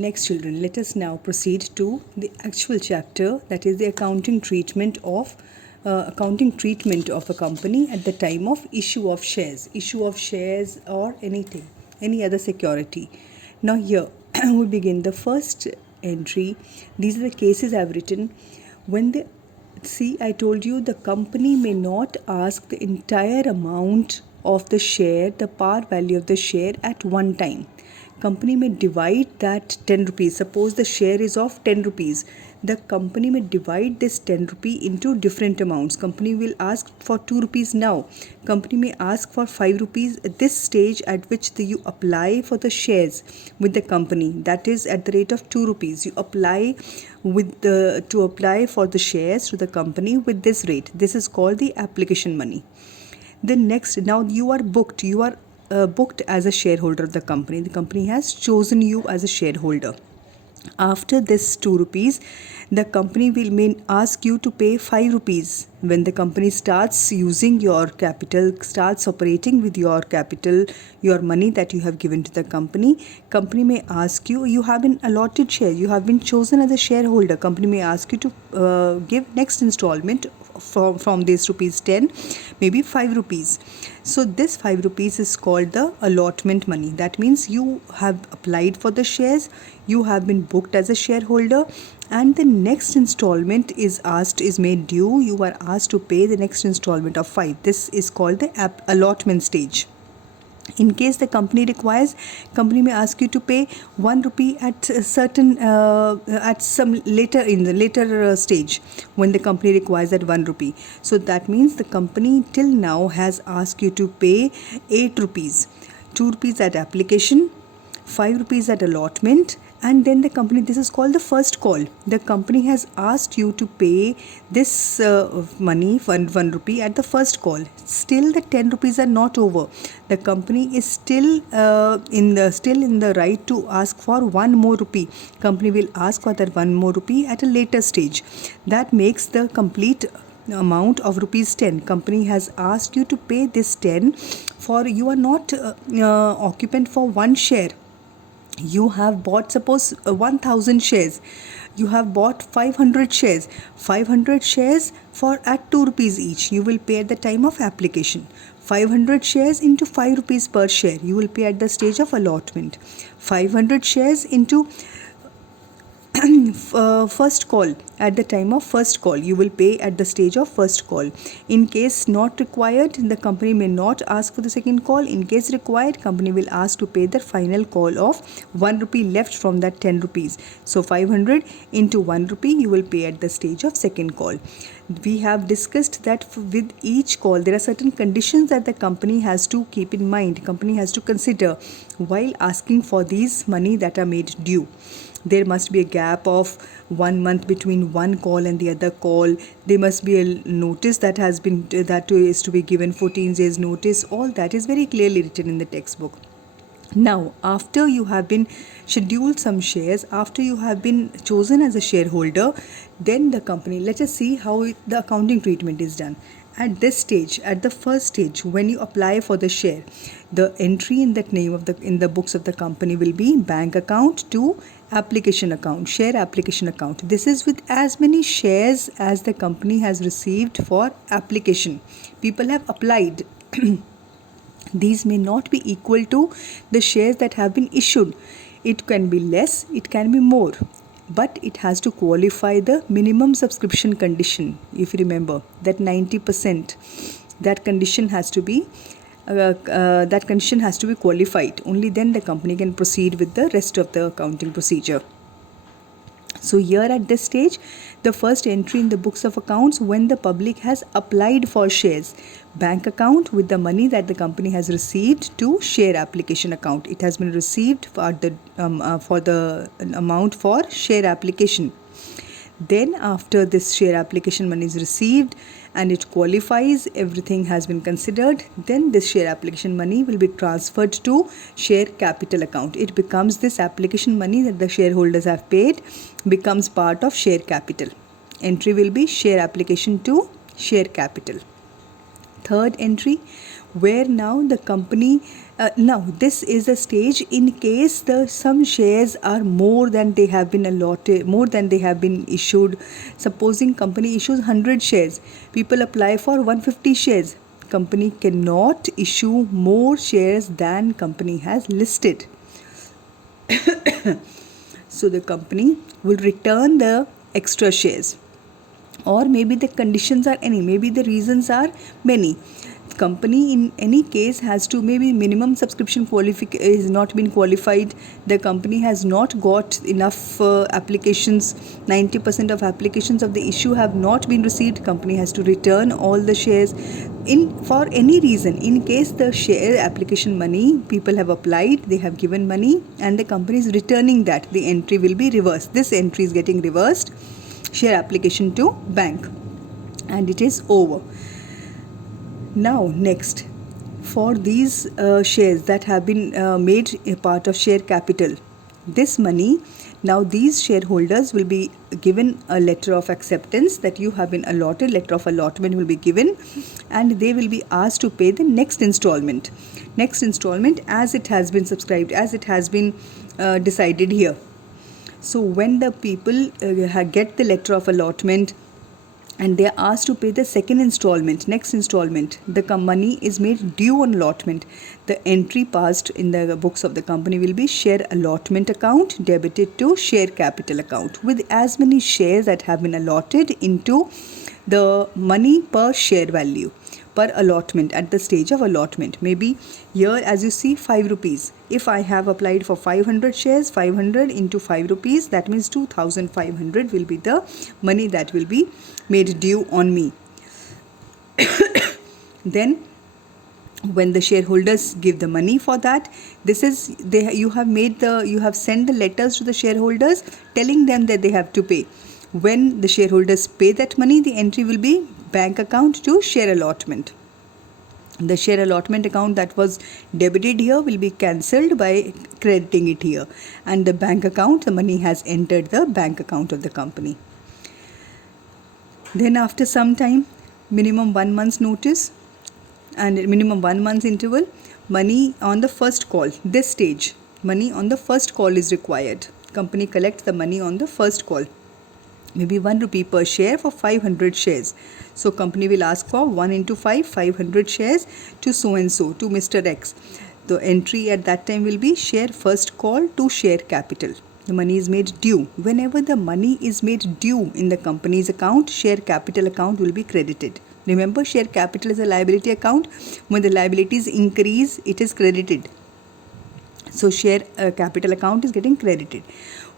Next, children, let us now proceed to the actual chapter, that is the accounting treatment of a company at the time of issue of shares or anything, any other security. Now here we begin the first entry. These are the cases I have written. When the See, I told you the company may not ask the entire amount of the share, the par value of the share at one time. Company may divide that 10 rupees. Suppose the share is of 10 rupees. The company may divide this 10 rupee into different amounts. Company will ask for 2 rupees now. Company may ask for 5 rupees at this stage at which you apply for the shares with the company. That is at the rate of 2 rupees. You apply to apply for the shares to the company with this rate. This is called the application money. The next, now you are booked. You are booked as a shareholder of the company. The company has chosen you as a shareholder. After this 2 rupees, the company may ask you to pay 5 rupees. When the company starts using your capital, starts operating with your capital, your money that you have given to the company may ask you, you have an allotted share, you have been chosen as a shareholder. Company may ask you to give next installment from this rupees 10, maybe 5 rupees. So this 5 rupees is called the allotment money. That means you have applied for the shares, you have been booked as a shareholder, and the next installment is made due. You are asked to pay the next installment of 5. This is called the allotment stage. In case the company requires, company may ask you to pay 1 rupee at a certain at some later stage when the company requires that 1 rupee. So that means the company till now has asked you to pay 8 rupees, 2 rupees at application, 5 rupees at allotment, and then the company, this is called the first call. The company has asked you to pay this money, 1 rupee at the first call. Still the 10 rupees are not over. The company is still in the right to ask for 1 more rupee. Company will ask for that 1 more rupee at a later stage. That makes the complete amount of rupees 10. Company has asked you to pay this 10 for, you are not occupant for one share. You have bought, suppose 1000 shares. You have bought 500 shares. 500 shares for at 2 rupees each. You will pay at the time of application. 500 shares into 5 rupees per share. You will pay at the stage of allotment. 500 shares into first call, at the time of first call. You will pay at the stage of first call. In case not required, the company may not ask for the second call. In case required, company will ask to pay the final call of 1 rupee left from that 10 rupees. So 500 into 1 rupee you will pay at the stage of second call. We have discussed that with each call there are certain conditions that the company has to keep in mind, company has to consider while asking for these money that are made due. There must be a gap of 1 month between one call and the other call. There must be a notice that is to be given, 14 days notice. All that is very clearly written in the textbook. Now, after you have been scheduled some shares, after you have been chosen as a shareholder, then the company, let us see how the accounting treatment is done. At this stage, at the first stage, when you apply for the share, the entry in that name of in the books of the company will be bank account to application account, share application account. This is with as many shares as the company has received for application. People have applied. These may not be equal to the shares that have been issued. It can be less, it can be more, but it has to qualify the minimum subscription condition. If you remember that 90%, that condition has to be qualified. Only then the company can proceed with the rest of the accounting procedure. So here at this stage, the first entry in the books of accounts, when the public has applied for shares, bank account with the money that the company has received to share application account. It has been received for the amount for share application. Then after this share application money is received and it qualifies, everything has been considered, then this share application money will be transferred to share capital account. It becomes, this application money that the shareholders have paid becomes part of share capital. Entry will be share application to share capital. Third entry, where now the company Now, this is a stage in case some shares are more than they have been allotted, more than they have been issued. Supposing company issues 100 shares, people apply for 150 shares. Company cannot issue more shares than company has listed. So the company will return the extra shares, or maybe the conditions are any, maybe the reasons are many. Company in any case has to, maybe minimum subscription is not been qualified, the company has not got enough applications, 90% of applications of the issue have not been received, company has to return all the shares. In for any reason, in case the share application money, people have applied, they have given money and the company is returning that, the entry will be reversed. This entry is getting reversed, share application to bank, and it is over. Now next, for these shares that have been made a part of share capital, this money, now these shareholders will be given a letter of acceptance that you have been allotted, letter of allotment will be given, and they will be asked to pay the next installment as it has been subscribed, as it has been decided here. So when the people get the letter of allotment and they are asked to pay the second installment, next installment, the money is made due on allotment. The entry passed in the books of the company will be share allotment account debited to share capital account, with as many shares that have been allotted into the money per share value, per allotment at the stage of allotment. Maybe here, as you see, 5 rupees. If I have applied for 500 shares, 500 into 5 rupees, that means 2500 will be the money that will be made due on me. Then when the shareholders give the money for that, this is you have sent the letters to the shareholders telling them that they have to pay. When the shareholders pay that money, the entry will be bank account to share allotment. The share allotment account that was debited here will be cancelled by crediting it here, and the bank account, the money has entered the bank account of the company. Then after some time, minimum 1 month's notice and minimum 1 month's interval, money on the first call. This stage, money on the first call is required. Company collects the money on the first call, maybe 1 rupee per share for 500 shares. So company will ask for 1 into 5, 500 shares to so and so, to Mr. X. The entry at that time will be share first call to share capital. The money is made due. Whenever the money is made due in the company's account, share capital account will be credited. Remember, share capital is a liability account. When the liabilities increase, it is credited. So share capital account is getting credited.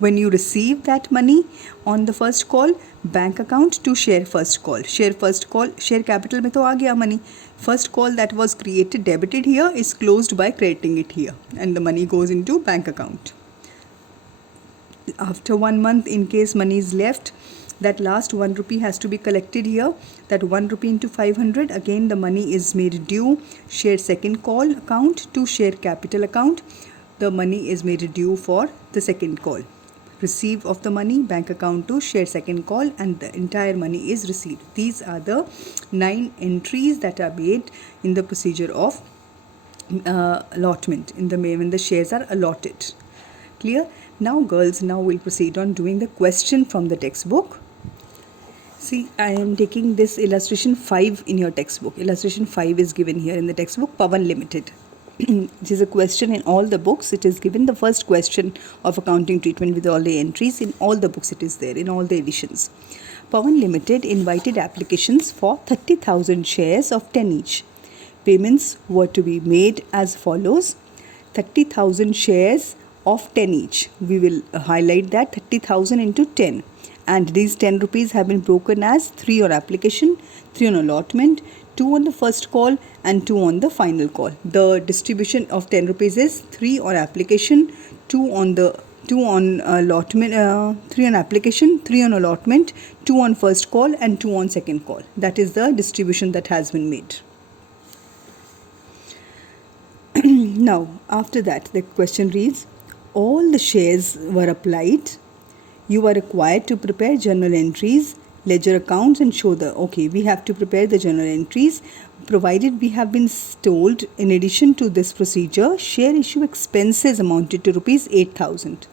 When you receive that money on the first call, bank account to share first call. Share first call, share capital mein to aa gaya money. First call that was created, debited here, is closed by crediting it here, and the money goes into bank account. After 1 month, in case money is left, that last 1 rupee has to be collected here. That 1 rupee into 500, again the money is made due, share second call account to share capital account. The money is made due for the second call. Receive of the money, bank account to share second call, and the entire money is received. These are the 9 entries that are made in the procedure of allotment, when the shares are allotted. Clear? Now girls, now we'll proceed on doing the question from the textbook. See, I am taking this illustration 5 in your textbook. Illustration 5 is given here in the textbook, Pawan Limited. It is a question in all the books. It is given, the first question of accounting treatment with all the entries. In all the books it is there, in all the editions. Pawan Limited invited applications for 30,000 shares of 10 each. Payments were to be made as follows. 30,000 shares of 10 each. We will highlight that, 30,000 into 10. And these 10 rupees have been broken as 3 on application, 3 on allotment, 2 on the first call and 2 on the final call. The distribution of 10 rupees is 3 on application, 2 on allotment, 3 on application, 3 on allotment, 2 on first call and 2 on second call. That is the distribution that has been made. Now, after that, the question reads, all the shares were applied. You are required to prepare journal entries ledger accounts and show the, okay, we have to prepare the journal entries provided we have been told in addition to this procedure, share issue expenses amounted to rupees 8,000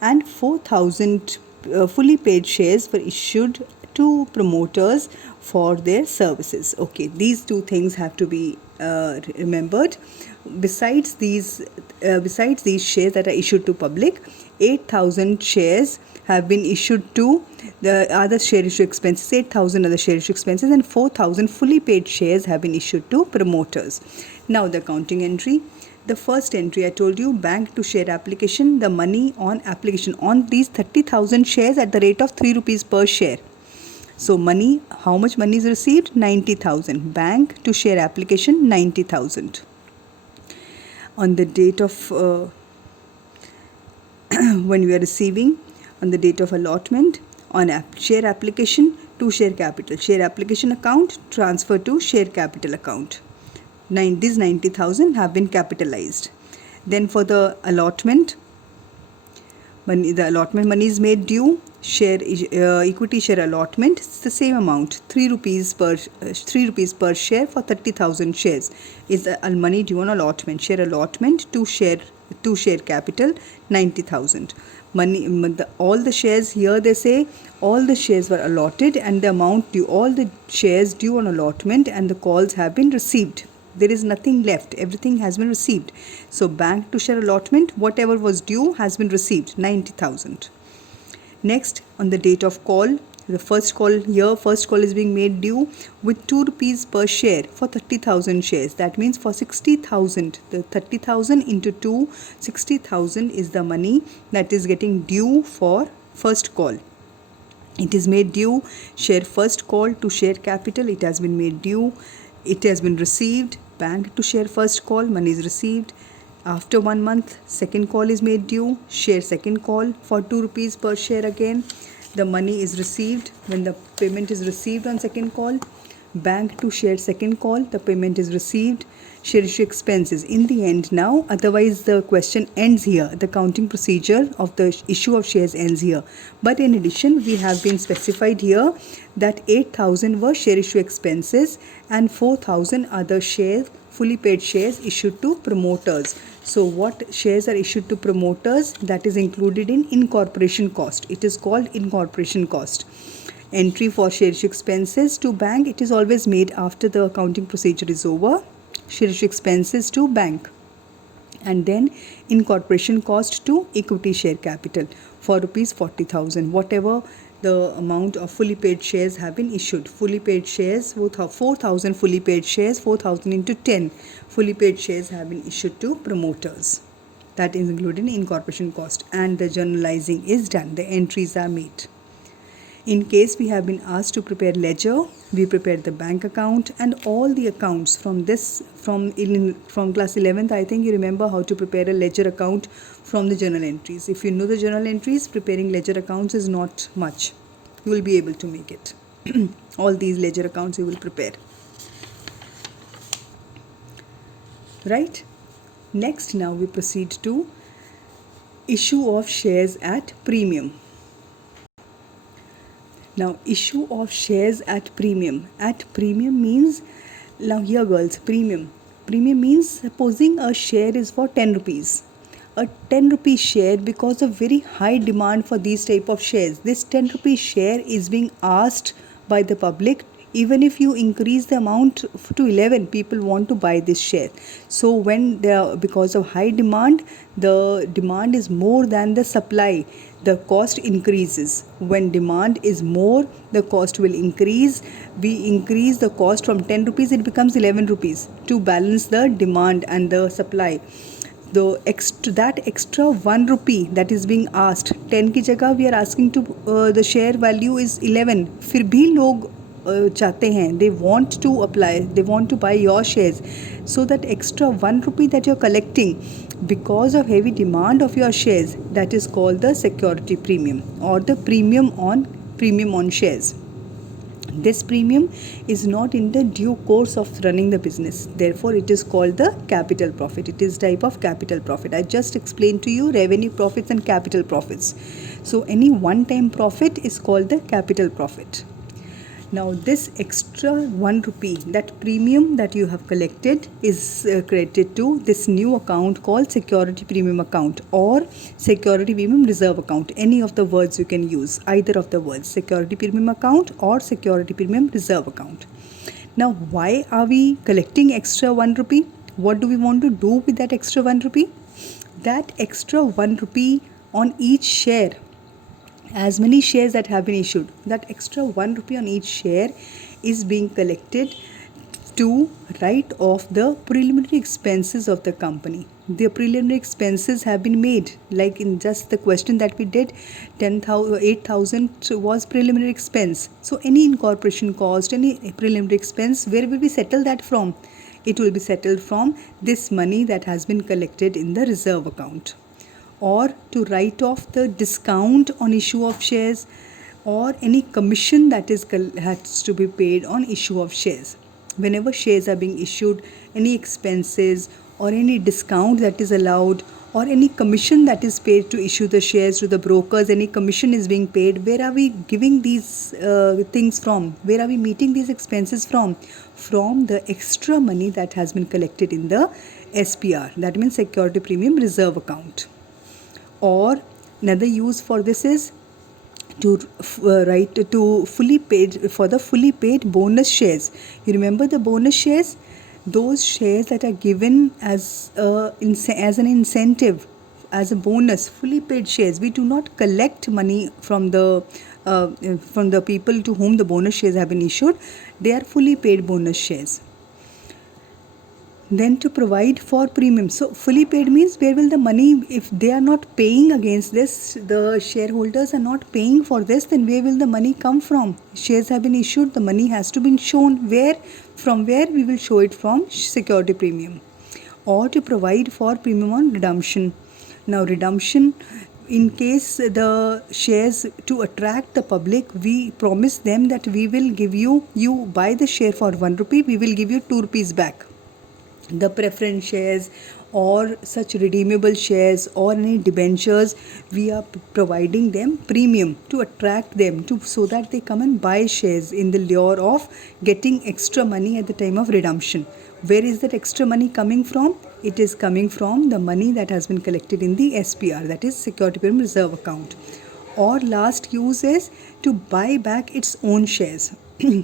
and 4,000 fully paid shares were issued to promoters for their services. Okay, these two things have to be remembered. Besides these shares that are issued to public, 8,000 shares have been issued to the other share issue expenses, 8,000 other share issue expenses, and 4,000 fully paid shares have been issued to promoters. Now the accounting entry. The first entry I told you, bank to share application, the money on application on these 30,000 shares at the rate of 3 rupees per share. So money, how much money is received? 90,000. Bank to share application, 90,000. On the date of when we are receiving, on the date of allotment, on share application to share capital, share application account transfer to share capital account. These 90,000 have been capitalized. Then for the allotment money, the allotment money is made due. Share equity share allotment, it's the same amount, 3 rupees per share for 30,000 shares is the money due on allotment. Share allotment to share capital, 90,000. Money, all the shares here, they say all the shares were allotted and the amount due, all the shares due on allotment and the calls have been received. There is nothing left, everything has been received. So bank to share allotment, whatever was due has been received, 90,000. Next, on the date of call, the first call is being made due with 2 rupees per share for 30,000 shares. That means for 60,000, the 30,000 into 2, 60,000 is the money that is getting due for first call. It is made due, share first call to share capital, it has been made due, it has been received, bank to share first call, money is received. After 1 month, second call is made due, share second call for 2 rupees per share again. The money is received. When the payment is received on second call, bank to share second call, the payment is received. Share issue expenses in the end now, otherwise the question ends here. The counting procedure of the issue of shares ends here. But in addition, we have been specified here that 8,000 were share issue expenses and 4,000 other shares, fully paid shares issued to promoters. So what shares are issued to promoters? That is included in incorporation cost. It is called incorporation cost. Entry for share issue expenses to bank, it is always made after the accounting procedure is over. Share issue expenses to bank. And then incorporation cost to equity share capital for rupees 40,000. Whatever the amount of fully paid shares have been issued. Fully paid shares, 4,000 fully paid shares, 4,000 into 10 fully paid shares have been issued to promoters. That is included in incorporation cost, and the journalizing is done. The entries are made. In case we have been asked to prepare ledger, we prepare the bank account and all the accounts from class 11th. I think you remember how to prepare a ledger account from the journal entries. If you know the journal entries, preparing ledger accounts is not much. You will be able to make it. All these ledger accounts you will prepare. Right? Next, now we proceed to issue of shares at premium. Now, issue of shares at premium. At premium means, now here girls, premium. Premium means supposing a share is for 10 rupees. A 10 rupee share, because of very high demand for these type of shares, this 10 rupee share is being asked by the public. Even if you increase the amount to 11, people want to buy this share. So when because of high demand, the demand is more than the supply, the cost increases. When demand is more, the cost will increase. We increase the cost from 10 rupees, it becomes 11 rupees to balance the demand and the supply. That extra 1 rupee that is being asked, 10 की जगह we are asking to the share value is 11. फिर भी लोग चाहते हैं, they want to apply, they want to buy your shares. So that extra 1 rupee that you're collecting because of heavy demand of your shares, that is called the security premium or the premium on shares. This premium is not in the due course of running the business. Therefore, it is called the capital profit. It is type of capital profit. I just explained to you revenue profits and capital profits. So any one-time profit is called the capital profit. Now this extra 1 rupee, that premium that you have collected, is credited to this new account called security premium account or security premium reserve account. Any of the words you can use, either of the words, security premium account or security premium reserve account. Now why are we collecting extra 1 rupee? What do we want to do with that extra 1 rupee? That extra 1 rupee on each share, as many shares that have been issued, that extra 1 rupee on each share is being collected to write off the preliminary expenses of the company. The preliminary expenses have been made, like in just the question that we did, 8,000 was preliminary expense. So any incorporation cost, any preliminary expense, where will we settle that from? It will be settled from this money that has been collected in the reserve account. Or to write off the discount on issue of shares or any commission that has to be paid on issue of shares. Whenever shares are being issued, any expenses or any discount that is allowed or any commission that is paid to issue the shares to the brokers, any commission is being paid, where are we giving these things from? Where are we meeting these expenses from? From the extra money that has been collected in the SPR, that means security premium reserve account. Or another use for this is to fully paid, for the fully paid bonus shares. You remember the bonus shares? Those shares that are given as an incentive, as a bonus, fully paid shares. We do not collect money from the people to whom the bonus shares have been issued. They are fully paid bonus shares. Then to provide for premium. So fully paid means where will the money, if they are not paying against this, the shareholders are not paying for this, then where will the money come from? Shares have been issued, the money has to be shown. Where? From where? We will show it from security premium. Or to provide for premium on redemption. Now redemption, in case the shares, to attract the public, we promise them that we will give you buy the share for 1 rupee, we will give you 2 rupees back. The preference shares or such redeemable shares or any debentures, we are providing them premium to attract them to, so that they come and buy shares in the lure of getting extra money at the time of redemption. Where is that extra money coming from? It is coming from the money that has been collected in the SPR, that is security premium reserve account. Or last use is to buy back its own shares.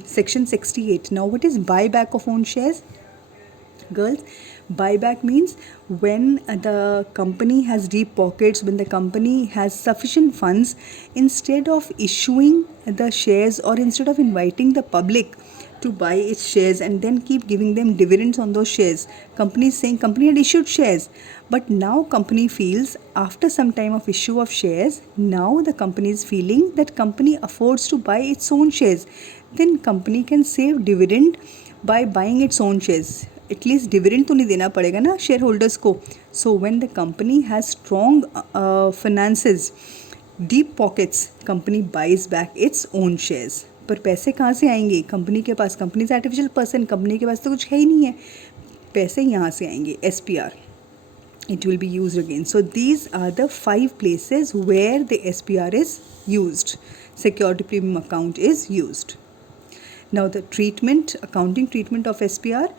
Section 68. Now what is buyback of own shares? Girls, buyback means when the company has deep pockets, when the company has sufficient funds, instead of issuing the shares or instead of inviting the public to buy its shares and then keep giving them dividends on those shares, company is saying company had issued shares, but now company feels after some time of issue of shares, now the company is feeling that company affords to buy its own shares, then company can save dividend by buying its own shares. At least dividend तो नहीं देना पड़ेगा ना shareholders को. So when the company has strong finances, deep pockets, company buys back its own shares. पर पैसे कहाँ से आएंगे कंपनी के पास? Company is artificial person, company के पास तो कुछ है ही नहीं है. पैसे यहाँ से आएंगे, SPR. It will be used again. So these are the 5 places where the SPR is used. Security premium account is used. Now the treatment, accounting treatment of SPR.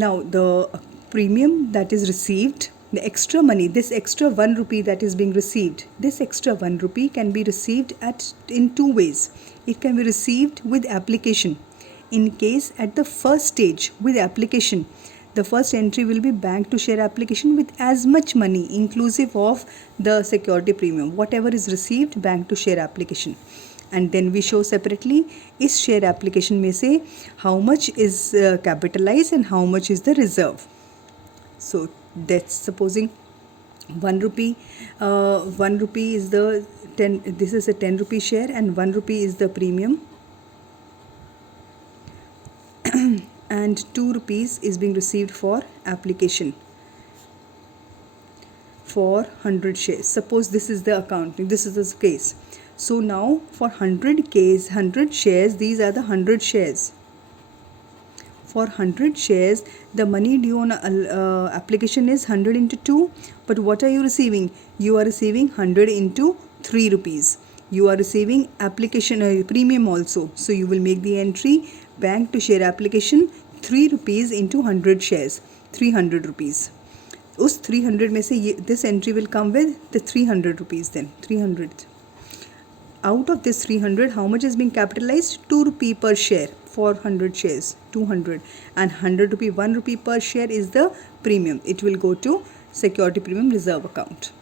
Now the premium that is received, the extra money, this extra 1 rupee that is being received, this extra 1 rupee can be received in 2 ways. It can be received with application. In case at the first stage with application, the first entry will be bank to share application with as much money inclusive of the security premium. Whatever is received, bank to share application. And then we show separately इस share application में से how much is capitalized and how much is the reserve. So that's supposing 1 rupee. 1 rupee is the 10. This is a 10 rupee share and 1 rupee is the premium. And 2 rupees is being received for application for 100 shares. Suppose this is the account. This is the case. So now for 100 shares, these are the 100 shares. For 100 shares, the money due on application is 100 into 2. But what are you receiving? You are receiving 100 into 3 rupees. You are receiving application premium also. So you will make the entry bank to share application 3 rupees into 100 shares, 300 rupees. उस 300 में से ये this entry will come with the 300 rupees then 300. Out of this 300, how much is being capitalized? 2 rupee per share for 100 shares, 200, and 100 rupee, 1 rupee per share is the premium. It will go to security premium reserve account.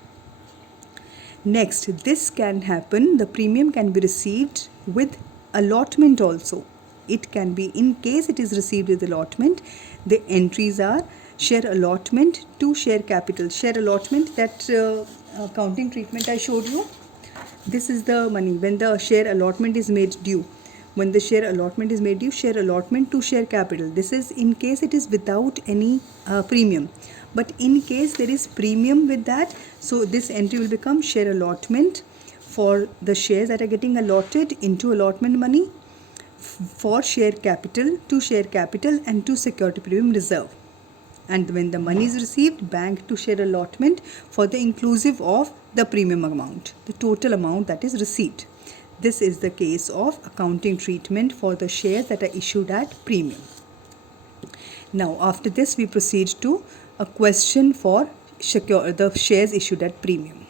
Next, this can happen, the premium can be received with allotment also. It can be, in case it is received with allotment, the entries are share allotment to share capital. Share allotment, that accounting treatment I showed you. This is the money when the share allotment is made due. When the share allotment is made due, share allotment to share capital. This is in case it is without any premium. But in case there is premium with that, so this entry will become share allotment for the shares that are getting allotted into allotment money, for share capital, to share capital, and to security premium reserve. And when the money is received, bank to share allotment for the inclusive of the premium amount, the total amount that is received. This is the case of accounting treatment for the shares that are issued at premium. Now, after this, we proceed to a question for the shares issued at premium.